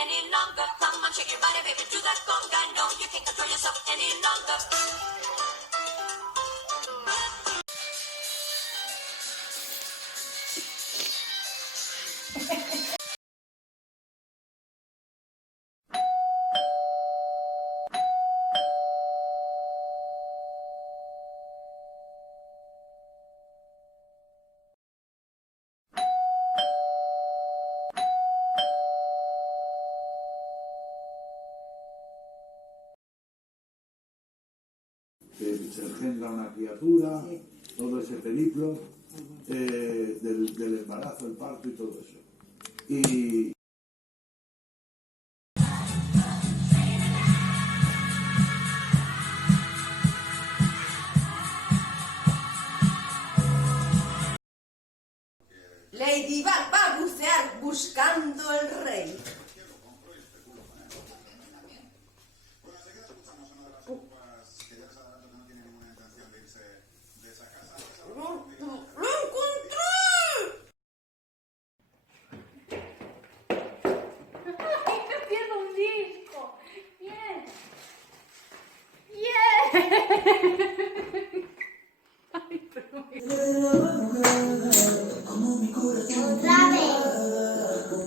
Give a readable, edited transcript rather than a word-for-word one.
Any longer, come on, shake your body, baby, do that conga. No, you can't control yourself any longer. Se engendra una criatura, todo ese periplo del embarazo, el parto y todo eso. Y